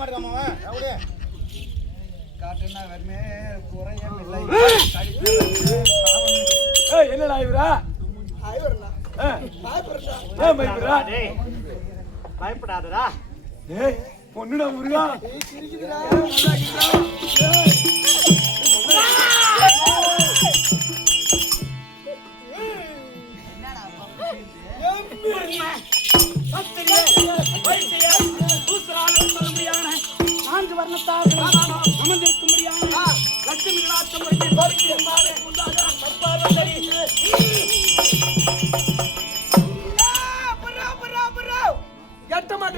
மாட்டேங்காம அப்படியே காட்டுனா வெறுமே குறையும் இல்லை. என்னடா இவரா? பயப்படாதடா. பொண்ணுடா முருகா. நான்கு வர்ணத்தால் அமர்ந்திருக்கும்படியான லட்சுமி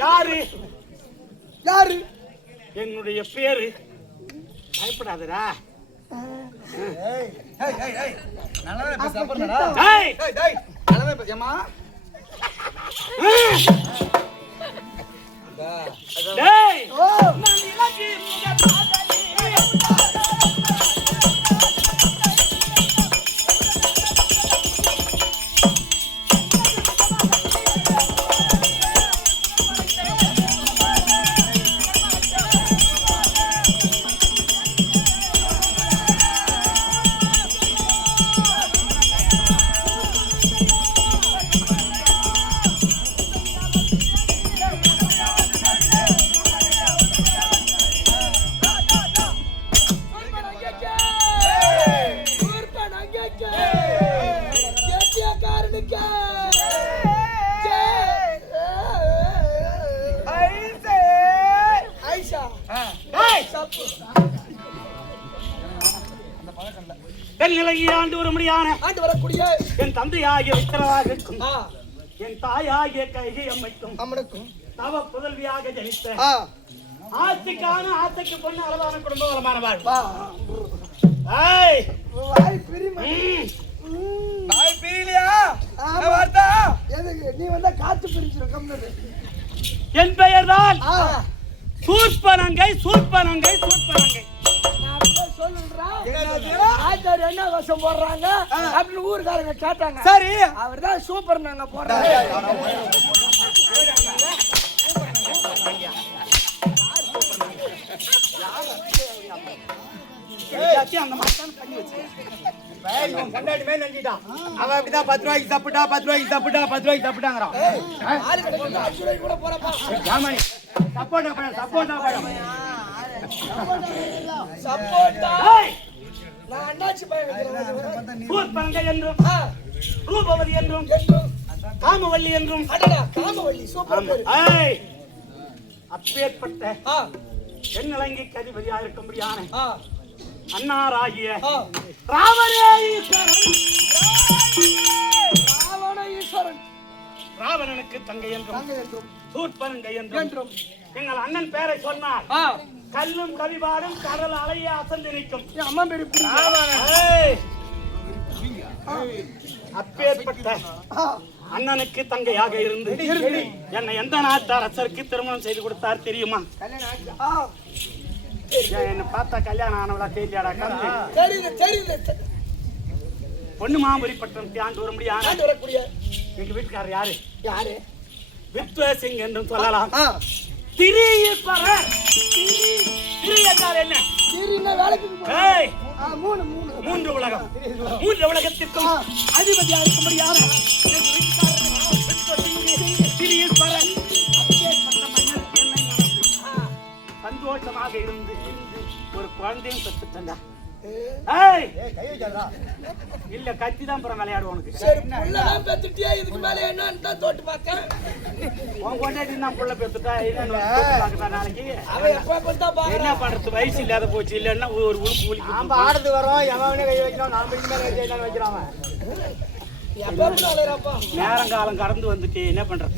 யாரு யாரு? என்னுடைய பேரு. பயப்படாதடா. நல்லதா பேச அப்புறம்டா. நல்லதா பேச. ஏமா டேய் ஓ நான் இலக்கி முக காதலி. ஆண்டு வரும்படியான ஆண்டு வரக்கூடிய என் தந்தையாகிய விக்கிரவாக இருக்கும் என் தாயாகிய கைகை அம்மைக்கும் அம்மனுக்கும் தவ புதல்வியாக ஜனித்த ஆசைக்கான ஆசைக்கு பொண்ணு அளவான குடும்ப வளமான வாழ். நீ வந்தா காத்து பிரிச்சிருக்க. என் பெயர் தான் சூர்பனங்கை. சூர்பனங்கை சூர்பனங்கை என்ன வருஷம் போடுறாங்க அப்படின்னு ஊருக்காரங்க கேட்டாங்க. சரி அவர் தான் சூப்பர் நாங்க போடுறாங்க. அந்த மாதிரி பண்ணி வச்சு கொண்டாடி மேல நினைச்சிட்டான். அவன் அப்படிதான் 10 ரூபாய்க்கு தப்புட்டா 10 ரூபாய்க்கு தப்புட்டா 10 ரூபாய்க்கு தப்புட்டாங்கிறான். கூட போறப்பா ஆமாடி சப்போட்டா பழம் சப்போட்டா பழம் சப்போட்டா. நான் அண்ணாச்சி பையன் சூர்பனங்கை என்றும் ரூபவதி என்றும் காமவல்லி என்றும். காமவல்லி சூப்பர். அப்பேற்பட்ட பெண்ணிலங்கைக்கு அதிபதியாக இருக்கும்படியான அன்னாராகிய ராவணேஸ்வரன் ராவணனுக்கு தங்கை என்றும் சூர்பனங்கை என்றும் எங்கள் அண்ணன் பேரை சொன்னார். கல்லும் கவிபாடும் கடல் அலைய அசந்து நிற்கும். அம்மா பேரு அப்பேற்பட்ட அண்ணனுக்கு தங்கையாக இருந்து என்னை எந்த நாட்டு அரசருக்கு திருமணம் செய்து கொடுத்தார் தெரியுமா? என்ன பார்த்தா கல்யாணம் ஆனவளா தெரியலடா. பொண்ணு மாமரி பட்டம் ஆண்டு வரும்படியான எங்க வீட்டுக்காரர் யாரு? யாரு? வித்வேசிங் என்றும் சொல்லலாம். திரியப்பற திரியக்கார என்ன? மூன்று உலகம். மூன்று உலகத்திற்கும் அதிபதியாக இருக்கும்படியான சந்தோஷமாக இருந்து ஒரு குழந்தையும் பெற்றுட்டா. இல்ல கத்தி தான் புறம் விளையாடுவோம். உனக்கு இதுக்கு மேல என்ன தோட்டு பார்த்தேன். உன் கொண்டாடி நான் புள்ள பெற்றுட்டா நாளைக்கு என்ன பண்றது? வயசு இல்லாத போச்சு. இல்லன்னா ஒரு உழுப்பு உலி நாம ஆடுறது வரோம். எவனே கை வைக்கிறோம். நாம மேல வைக்கிறோம். நேரங்காலம் கடந்து வந்துட்டு என்ன பண்றது?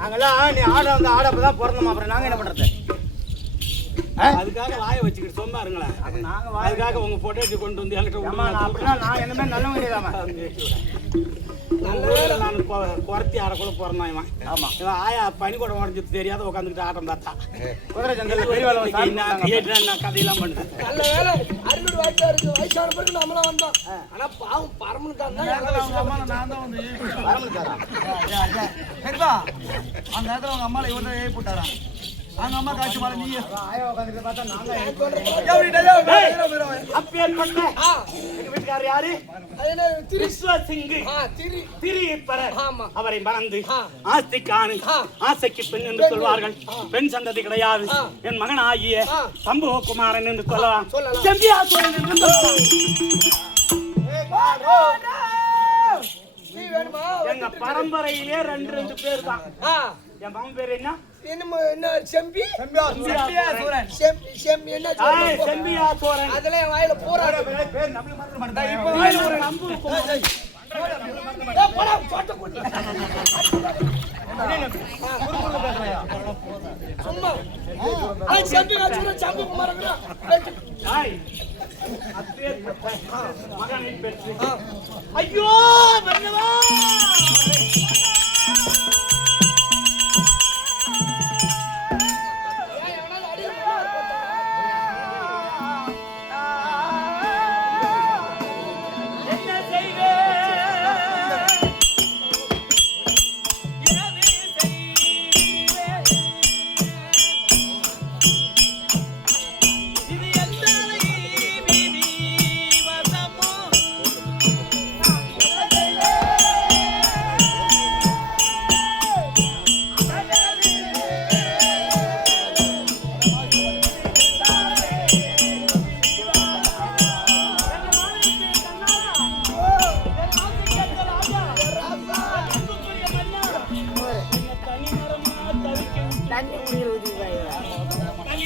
நாங்கெல்லாம் நீ ஆட வந்து ஆடப்பதான் பிறந்தோம். அப்புறம் நாங்க என்ன பண்றது? அதுக்காக வாய வச்சுக்கிட்டு சும்மா இருங்களேன். அதுக்காக உங்க பொட்டேட்டி கொண்டு வந்து என்கிட்ட நான் என்ன மாதிரி நல்லவங்க இல்லையாமா? நான் குறத்தி ஆடக்குள்ள பிறந்தான் இவன். ஆமா இவன் ஆயா பனிக்கூடம் உடஞ்சிட்டு தெரியாத உட்காந்துக்கிட்டு ஆட்டம் பார்த்தா. குதிரை ஜங்கல் பெரிய கதையெல்லாம் பண்ணுது. நல்ல வேலை அறுநூறு வயசா இருக்கு. வயசான பிறகு நம்மளாம் வந்தோம். ஆனா பாவம் பரமனுக்காரன் நான் தான் வந்து பரமனுக்காரா சரிப்பா. அந்த நேரத்தில் உங்க அம்மாவை இவர்தான் ஏறி போட்டாரான். அங்க அம்மா காட்சி பாரு நீ ஆயா உட்கார்ந்து பார்த்தா நாங்க அப்பேற்பட்ட எங்க வீட்டுக்காரர் யாரு? விஸ்வசிங்கு திரியப்பரர். அவரை மறந்து ஆஸ்திக்கானு ஆசைக்கு பெண் என்று சொல்வார்கள். பெண் சந்ததி கிடையாது. என் மகன் ஆகிய சம்புவகுமாரன் என்று சொல்லலாம். செம்பியாசோரன் என்று சொல்லலாம். எங்க பரம்பரையிலே ரெண்டு பேர் தான். என் மகன் பேர் என்ன? செம்பியாசோரன். அதெல்லாம் வாயில போறாரு. மகனை பெற்று ஐயோ மன்னவா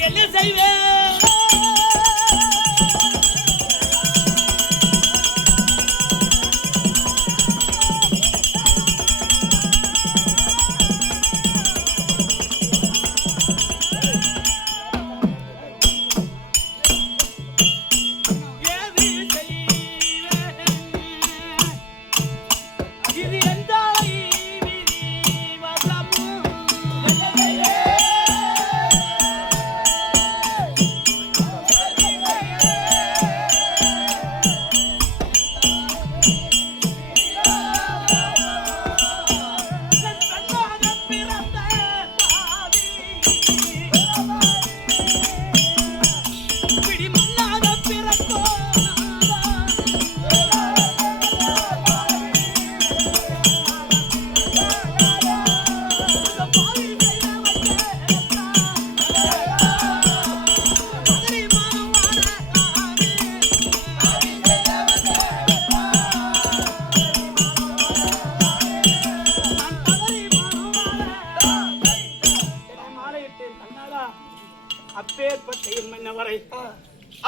என்ன செய்வேன்?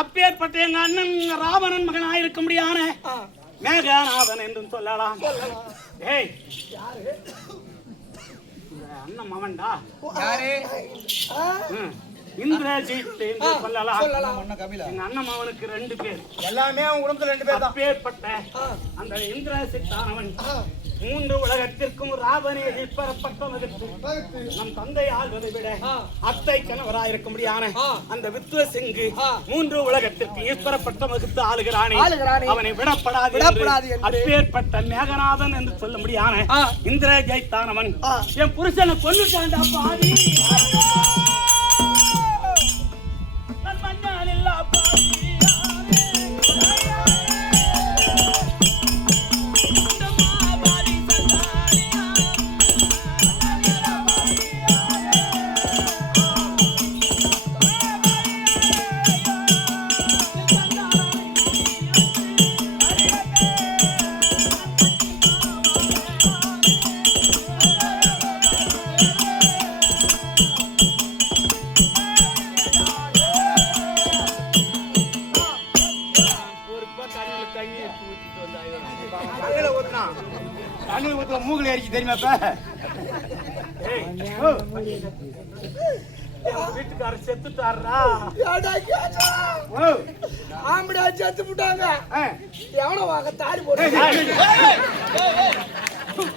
அப்பேற்பட்ட எங்க அண்ணன் ராவணன் மகனாக இருக்க முடியான மேகநாதன் என்றும் சொல்லலாம். ஏய் அண்ணன் மவன்டா இந்திரஜித் என்று சொல்லலாம். எங்க அண்ணன் மவனுக்கு 2 பேர். எல்லாமே அவங்க குடும்பத்துல 2 பேர் தான். அப்பேற்பட்ட அந்த இந்திரஜித்தானவன் 3 உலகத்திற்கும் ராவணே பெறப்பட்ட நம் தந்தை ஆள்வதை விட அத்தை கணவராக இருக்க முடியான அந்த வித்வசிங்கு 3 உலகத்திற்கு ஈஸ்வரப்பட்ட வகுத்து ஆளுகிறானே அவனை விடப்படாது. அப்பேற்பட்ட மேகநாதன் என்று சொல்ல முடியான இந்திரஜித்தானவன் என் புருஷனை கொல்லுட்டான்டா பாதி. மூக்குல அடிச்சு தெரியுமா? வீட்டுக்காரர் செத்துட்டாரா? ஆம்படா செத்து விட்டாங்க. எவனோ வாங்க தாடி போட்டு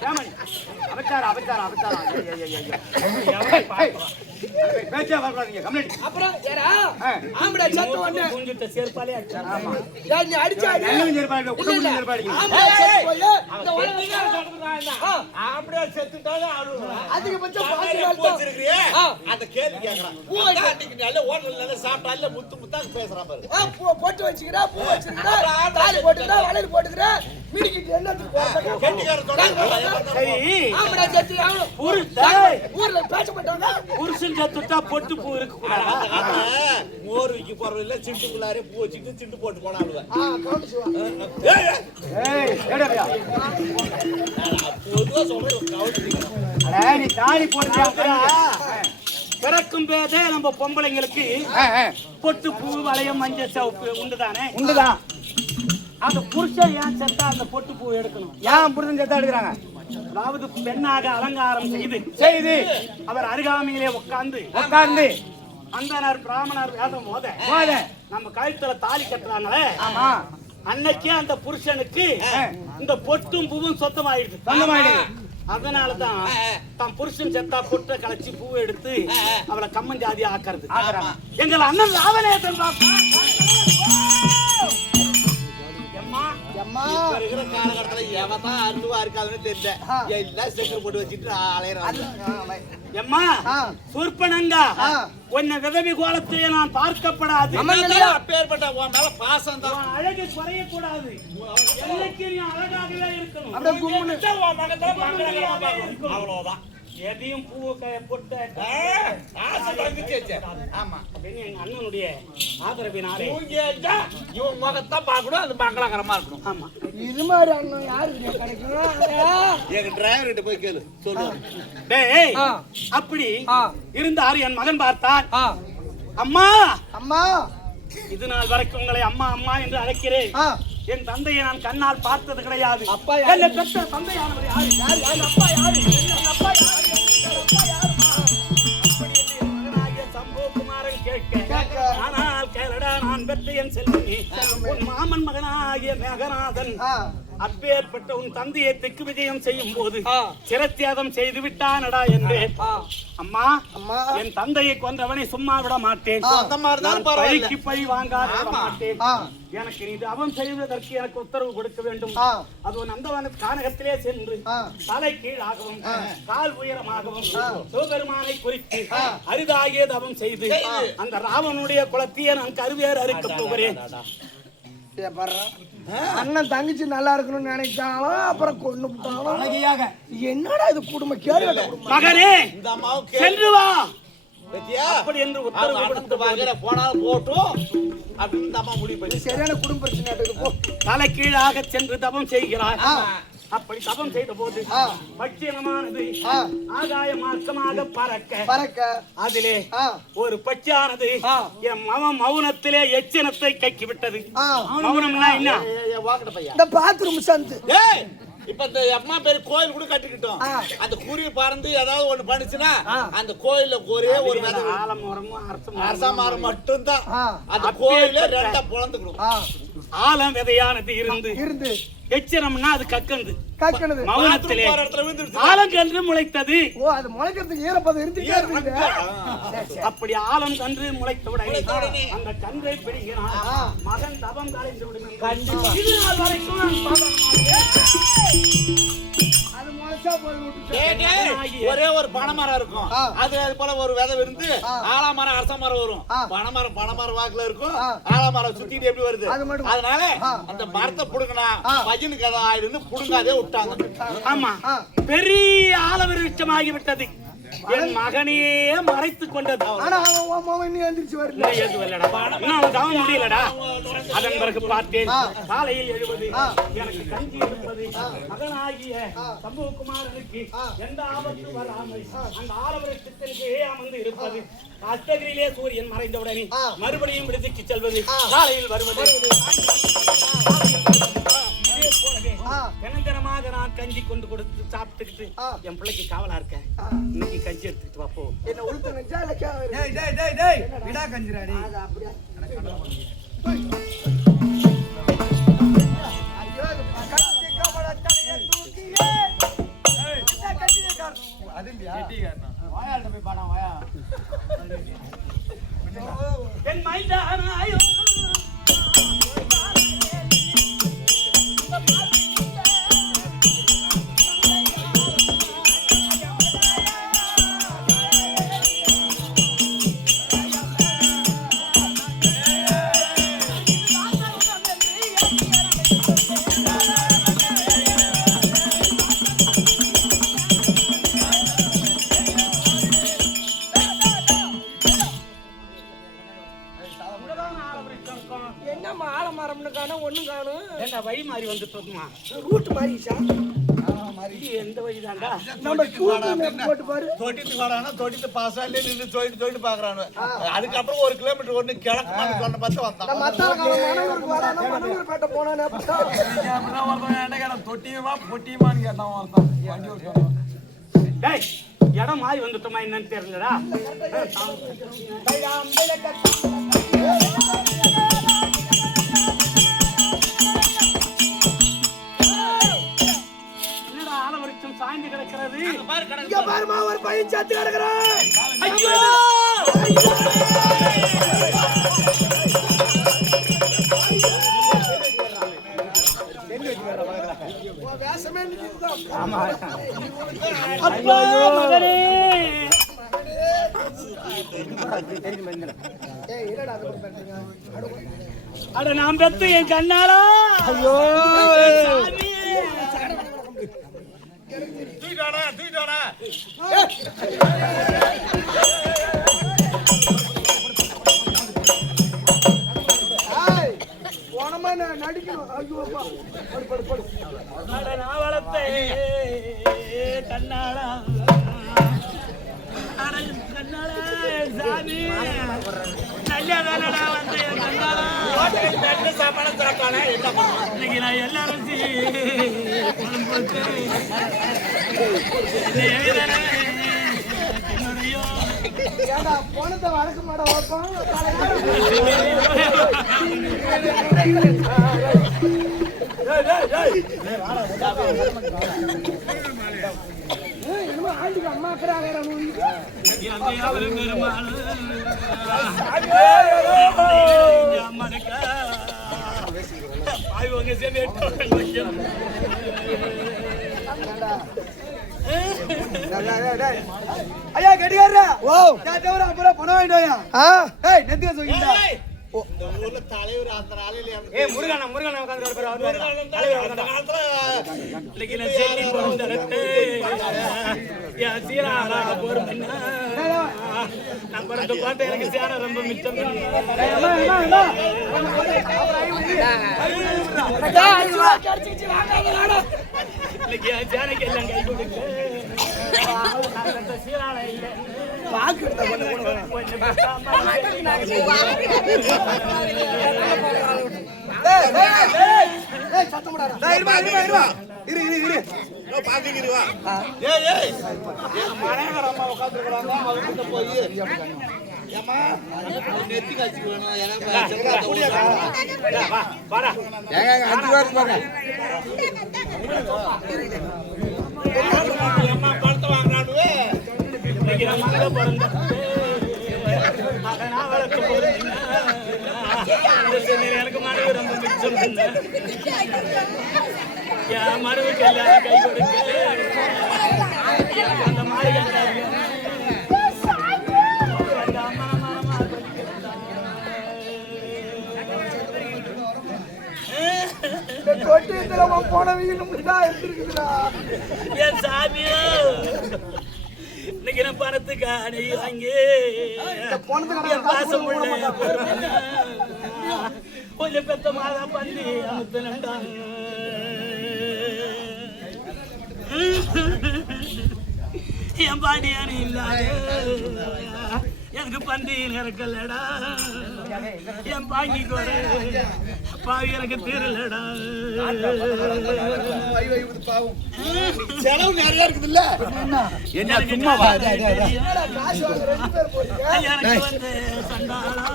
ஏமன், அபச்சாரம் அபச்சாரம் அபச்சாரம். பேச்சே வரக்கூடாதீங்க கம்ப்ளைண்ட். அப்புறம் ஏடா ஆம்பளை சத்தம் ஒண்ணு குஞ்சுட்ட சேர்ப்பாலே அடிச்சான். ஆமா. ஏன் நீ அடிச்சா நீ? நல்லவன் சேர்ப்பாடு குடும்பம் இல்ல, சேர்ப்பாடு. ஆம்பளை சத்தம் போய் இந்த உலகத்துல அப்படியே செத்துட்டாலும் அழுவுறா. அதிகபட்சம் பூ 5 நாள் தான். வச்சிருக்கிறியே, அந்த கேள்வி கேக்குறான். அன்னைக்கு நல்ல ஹோட்டல்ல நல்ல சாப்பிட்டால முத்து முத்தா பேசுறான் பாரு. பூ போட்டு வச்சுக்கிறா, பூ வச்சிருக்கிறா, தாலி போட்டுக்கிறா, வளையல் போட்டுக்கிறா, மிடிக்கிட்டு என்னத்துக்கு போறதுக்கு? கெட்டிக்காரத்தோட சரி, ஆம்பளை சத்தி அவன் ஊர்ல பேச மாட்டாங்க. புருஷன் சத்துட்டா பொட்டு பூ இருக்கு கூடாதா? மோர் விக்கி போறதில்ல, சிண்டுக்குள்ளாரே பூ வச்சுக்கிட்டு சிண்டு போட்டு போனாலுவ. கவுண்டிச்சுவா. ஏய் ஏடா பொதுவா சொல்றேன் கவுண்டி. அட நீ தாடி போடுறியா? பிறக்கும் போதே நம்ம பொம்பளைங்களுக்கு பொட்டு பூ வளையம் மஞ்சள் சிவப்பு உண்டுதானே? உண்டுதான். அந்த புருஷன் ஏன் செத்தா அந்த பொட்டு பூ எடுக்கணும்? ஏன் புரிதன் செத்தா எடுக்கிறாங்க? அதாவது பெண்ணாக அலங்காரம் செய்து செய்து அவர் அருகாமையிலே உட்கார்ந்து உட்கார்ந்து அந்தனர் பிராமணர் வேதம் மோத போத. நம்ம கழுத்துல தாலி கட்டுறாங்களே, ஆமா அன்னைக்கே அந்த புருஷனுக்கு இந்த பொட்டும் பூவும் சொந்தமாயிடுது. சொந்தமாயிடுது. அதனாலதான் தன் புருஷன் செத்தா பொட்டை கலைச்சி பூவை எடுத்து அவளை கம்மன் ஜாதியா ஆக்குறது. எங்கள் அண்ணன் ராவணேசன் இப்ப இருக்கிற காலகட்டத்துல எவதான் அருவா இருக்காதுன்னு தெரியல. எல்லாம் செங்கல் போட்டு வச்சுட்டு அலையறாங்க. எம்மா சூர்பனங்கா, உன்னை விதவி கோலத்திலே நான் பார்க்கப்படாது. அப்பேற்பட்ட உன் மேல பாசம் தான். உன் அழகு குறையக்கூடாது. எல்லைக்கு நீ அழகாகவே இருக்கணும். அப்படியே கும்முன்னு. உன் மகத்தை மங்களகரமா பார்க்கணும். அவ்வளவுதான். எதையும் பூ பொட்ட ஆசை வந்துச்சு. ஆமா, அப்படின்னு எங்க அண்ணனுடைய ஆதரவினாலே இவன் முகத்தை பார்க்கணும், அது மங்களகரமா இருக்கணும். ஆமா. இது மாதிரி அண்ணன் யாருக்கு கிடைக்கும்? எங்க டிரைவர் கிட்ட போய் கேளு, சொல்லுவாங்க. டேய், அப்படி இருந்தார் என் மகன் பார்த்தார். அம்மா அம்மா இது நாள் வரைக்கும் உங்களை அம்மா அம்மா என்று அழைக்கிறேன். என் தந்தையை நான் கண்ணால் பார்த்தது கிடையாது. அப்பா யாரு? என்னை பெற்ற தந்தையானவர் யாரு? யார் யார் அப்பா யாரு? என் அப்பா யாரு? என் அப்பா யாருமா? அப்படி என்று என் மகனாகிய சம்புகுமாரன் கேட்க, ஆனால் கேளடா, நான் பெற்ற என் செல்வனே, உன் மாமன் மகனாகிய மேகநாதன் அப்பேற்பட்ட உன் தந்தையை தெற்கு விஜயம் செய்யும் போது சிரத்தியாதம் செய்து விட்டானடா என்றேன். அம்மா, அம்மா, என் தந்தையை கொன்றவனை சும்மா விட மாட்டேன். நான் பழிக்கு பழி வாங்காத விட மாட்டேன். எனக்கு நீ தவம் செய்வதற்கு எனக்கு உத்தரவு கொடுக்க வேண்டும். அது நந்தவன கானகத்திலே சென்று தலை கீழாகவும் கால் உயரமாகவும் சிவபெருமானை குறித்து அரிதாகிய தவம் செய்து அந்த ராவனுடைய குலத்தையே நான் கருவேறு அறுக்க போகிறேன். அண்ணன் தங்கச்சி நல்லா இருக்கணும்னு நினைச்சாலும் அப்புறம் கொண்டு போட்டாலும் என்னடா இது குடும்ப கேள்வி. மகனே இந்த அம்மாவுக்கு சென்று வா பத்தியா? அப்படி என்று உத்தரவு கொடுத்து வாங்குற போனாலும் போட்டும் அப்படின்னு இந்த அம்மா முடிவு பண்ணி சரியான குடும்ப பிரச்சனை. தலை கீழாக சென்று தவம் செய்கிறார். அப்படி தவம் செய்த போது பட்சியமானது ஆகாய மார்க்கமாக பறக்க அதிலே ஒரு பட்சியானது என் மௌனத்திலே எச்சினத்தை கக்கி விட்டது. மௌனம்னா என்ன? இந்த பாத்ரூம் சந்து. இப்ப இந்த அம்மா பேரு கோயில் கூட கட்டிக்கிட்டோம். அந்த குருவி பறந்து ஏதாவது ஒண்ணு பண்ணுச்சுன்னா அந்த கோயில்ல ஒரே ஒரு அரச மரம் மட்டும் தான் அந்த கோயில ரெண்டா பொழந்துக்கணும். ஆலம் விதையானது இருந்து எச்சினம்னா அது கக்கந்து மௌனத்திலே ஆலம் கன்று முளைத்தது. ஓ, அது முளைக்கிறதுக்கு ஈரப்பதம் இருந்துச்சு. அப்படி ஆலம் கன்று முளைத்தவுடனே அந்த கன்றை பிடிக்கிறான். மகன் தவம் கலைந்து விடுவேன். இது நாள் வரைக்கும் நான் அது முளைச்சா போய் ஒரே ஒரு பனைமரம் இருக்கும். அது போல ஒரு விதை இருந்து ஆலமரம் அரச மரம் வரும். பனைமரம் வாக்குல இருக்கும். ஆலமரம் சுத்திட்டு எப்படி வருது? அதனால அந்த மரத்தை புடுங்கினா பையனுக்கு எதாவது ஆயிடுன்னு புடுங்காதே விட்டாங்க. ஆமா, பெரிய ஆலவிருட்சமாகி விட்டது. என் மகனையே மறைத்துக் கொண்டது. முடியலடா. அதன் பிறகு பார்த்தேன், காலையில் எழுவது, எனக்கு கஞ்சி இருப்பது, மகனாகிய சம்புகுமாரனுக்கு எந்த ஆபத்து வராமல் அந்த ஆலவரத்திற்கு அமர்ந்து இருப்பது, அஸ்தகிரியிலே சூரியன் மறைந்தவுடனே மறுபடியும் விடுதிக்கு செல்வது, காலையில் வருவது. தினந்தனமாக நான் கஞ்சி கொண்டு கொடுத்து சாப்பிட்டுக்கிட்டு என் பிள்ளைக்கு காவலா இருக்கேன். இன்னைக்கு கஞ்சி எடுத்துக்கிட்டு வா போ. என்ன உளுத்து நினைச்சா விடா கஞ்சிராடி. ஐயோ, வழி மாறி வந்துட்டோம்மா. ரூட் மாறிச்சா? இது எந்த வழிதான்டா? நம்ம கூகுள் மேப் போட்டு பாரு. தொட்டிட்டு வாடானா தொட்டிட்டு பாசாலே நின்னு தொயிட்டு பாக்குறானு. அதுக்கப்புறம் 1 கிலோமீட்டர் ஒண்ணு கிழக்கு மாட்டு சொன்ன பார்த்து வந்தான். நம்ம மத்தாளகால மணலூருக்கு வரானா மணலூர்பேட்டை போனானே அப்பா. தொட்டியுமா பொட்டியுமான்னு கேட்டான் ஒருத்தன் வண்டி ஓட்டுவான். டேய், இடம் மாறி வந்துட்டோமா என்னன்னு தெரியலடா. என்னடா ஆலவருஷம் சாய்ந்து கிடக்கிறது? இங்க பாருமா ஒரு பையன் சாத்து கிடக்குறான். ஐயோ! வேஷமே நிக்குதுதான். அப்பா மகனே! ஏய் என்னடா அது பண்றீங்க? அட நான் பெத்து என் கண்ணாலா. ஐயோ சாமி! தூக்கிட்டானா ஏய் போனமா நான் நடிக்கணும். ஐயோ அப்பா. படு. அட நான் வளர்த்த கண்ணாலா. அட கண்ணாலா சாமி! நல்லதானடா வந்து என் கண்ணாலா. நல்ல சாப்பாடு சாப்பிட்டானே என்ன பண்ணுவான்? இன்னைக்கு நான் எல்லாரும் குழம்பு போட்டு என்னுடைய ஏடா போனத வழக்க மாட வைப்பான். என்னமோ ஆண்டிக்கு அம்மா இருக்கிறாங்க. ஐயா கெடியாரா. ஓ தேவர அப்புறம் பணம் வாங்கிட்டோயா. ஏய் நெத்திய சொல்லிட்டா. இந்த ஊர்ல தலைவர் அந்த நாளையில ஏய் முருகனா உட்கார்ந்து பாரு. அவர் அந்த காலத்துல இன்னைக்கு நான் சேரி போறேன். யா சீராரா போறேன்னா நான் பறந்து பார்த்து எனக்கு சேர ரொம்ப மிச்சம். இன்னைக்கு சேனைக்கு எல்லாம் கை கொடுக்கு. சீராள இல்லை பாத்துக்கிடுவா. ஏய் மலையகர அம்மா உட்காந்துருக்காங்க. அவங்க போய் ஏமா நெத்தி காட்சி வேணும். எனக்கு வாடா அம்மா பழத்தை வாங்கினாடுவே. இன்னைக்கு நான் மங்க பிறந்த நான் வளர்க்க போறேன். எனக்கு மனைவி ரொம்ப மிச்சம். என் மனைவிக்கு எல்லாரும் கை கொடுக்க அந்த மாதிரி என் சாமியோ இன்னைக்கு நான் பணத்துக்கு அணி வாங்கி பாசம் கொஞ்சம் பெத்த மாதா பண்ணி அமுத்தனண்டா. என் பாண்டியான இல்லாத எனக்கு பந்தியில் இறக்கலடா. என் பாங்கி கூட பாவி எனக்கு தீரலடா. செலவு நிறைய இருக்குது இல்ல? என்ன சும்மாவா? எனக்கு வந்து சண்டாளா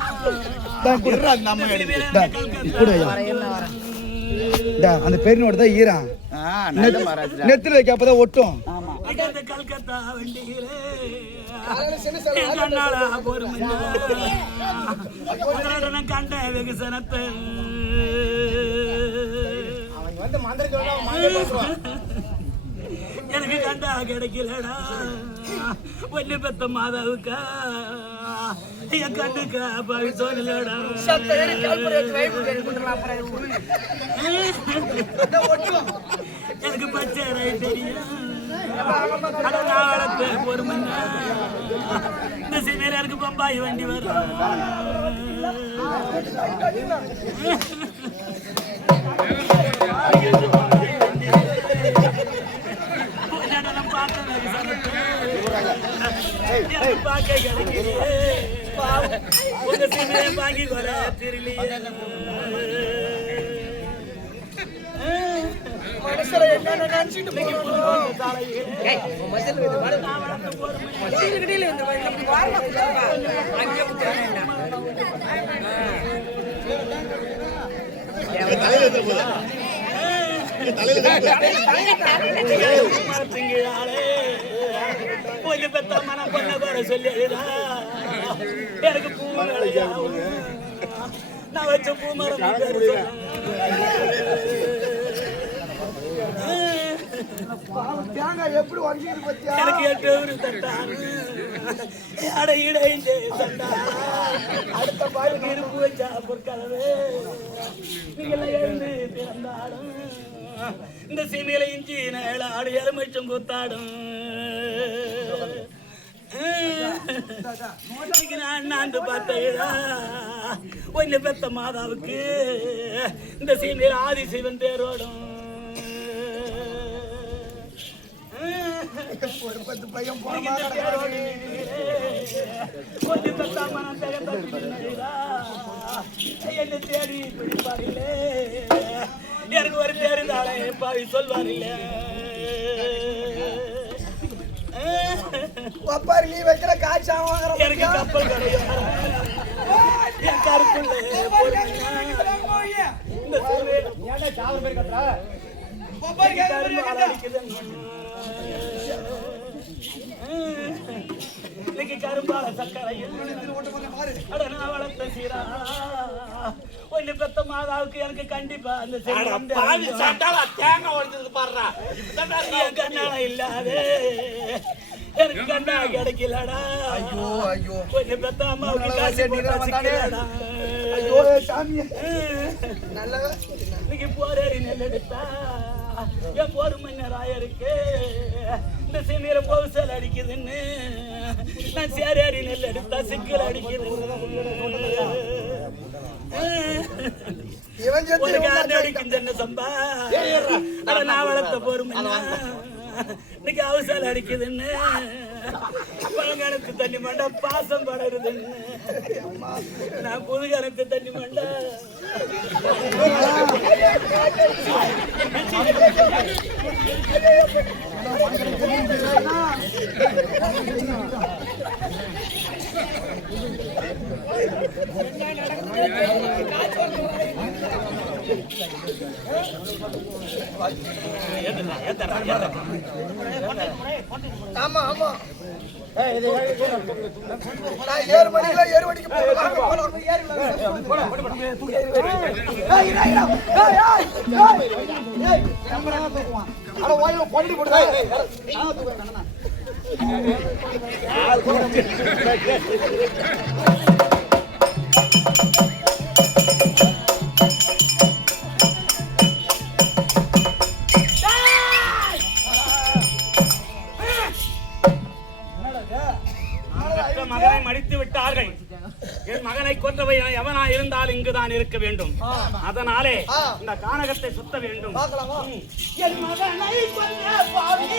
அந்த பெருனோட தான் ஈரா நெத்தில வைக்க அப்பதான் ஒட்டும். கல்கத்தா வண்டியிலே கண்ணாளா பொறுமையா கண்ட வெகுசனத்தை எனக்கு கண்டா கிடைக்கலடா. ஒன்னு பெத்த மாதாவுக்கா என் கண்ணுக்கா பாவி தோணலடா. எனக்கு பச்சை தெரியும். பொறுமையா இந்த சீனியருக்கு பம்பாய் வண்டி வரும். கிடைக்கலையே உங்க சீமையை வாங்கி கொல தெரியலையே மனசுல என்ன நினைச்சிட்டு கொஞ்சம் பெத்த மனம் பொண்ண கூட சொல்லி எனக்கு பூ நான் வச்ச பூ மரம் தேங்காய் எப்படி வங்கிட்டு பத்தியா எனக்கு எட்டு தட்டான் அட இடைஞ்சு தண்டா அடுத்த பாலுக்கு இருப்பு வச்சா பொற்களவு நீங்களாம் எழுந்து பிறந்தாடும் இந்த சீமையில இஞ்சி நேளாடு எலுமிச்சம் கூத்தாடும் நான் பார்த்தா ஒன்னு பெத்த மாதாவுக்கு இந்த சீமையில ஆதி சிவன் தேரோடும் பையன் கொஞ்சம் பெத்த மனம் என்ன தேடி பிடிப்பாரில்லே எனக்கு ஒரு தேர்ந்தாலே பாவி சொல்வாரில்லை ஒப்பாரி நீ வைக்கிற காய்ச்சா எனக்கு கப்பல் கிடையாது என் கருப்புள்ள இந்த சாவர் பேர் கட்டுறா இன்னைக்கு கரும்பால சக்கரையில் வளர்த்த சீரா ஒன்னு பெத்த மாதாவுக்கு எனக்கு கண்டிப்பா அந்த தேங்காய் உடைச்சது பாடுறா கண்ணால இல்லாதே எனக்கு கண்ணா கிடைக்கலடா ஐயோ ஐயோ ஒன்னு பெத்த அம்மாவுக்கு காசு போட்டா ஐயோ சாமி நல்ல இன்னைக்கு போரேறி நெல் எடுத்தா என் போர் மணி நேரம் இருக்கு இந்த சீமையில பவுசல் அடிக்குதுன்னு நான் சேரேறி நெல் எடுத்தா சிக்கல் அடிக்குதுன்னு அடிக்கும் என்ன சம்பா நான் வளர்த்த பொறுமையா இன்னைக்கு அவசல் அடிக்குதுன்னு பழங்காலத்து தண்ணி மண்டா பாசம் படருதுன்னு நான் புதுகாலத்து தண்ணி மண்டா ஆமா ஆமா ஏழு மணிக்கு ஏழு மணிக்கு மகனை மடித்து விட்டார்கள். என் மகனை கொன்றவை எவனா இருந்தால் இங்குதான் இருக்க வேண்டும். அதனாலே இந்த கானகத்தை சுத்த வேண்டும். என் மகனை கொன்ற பாவி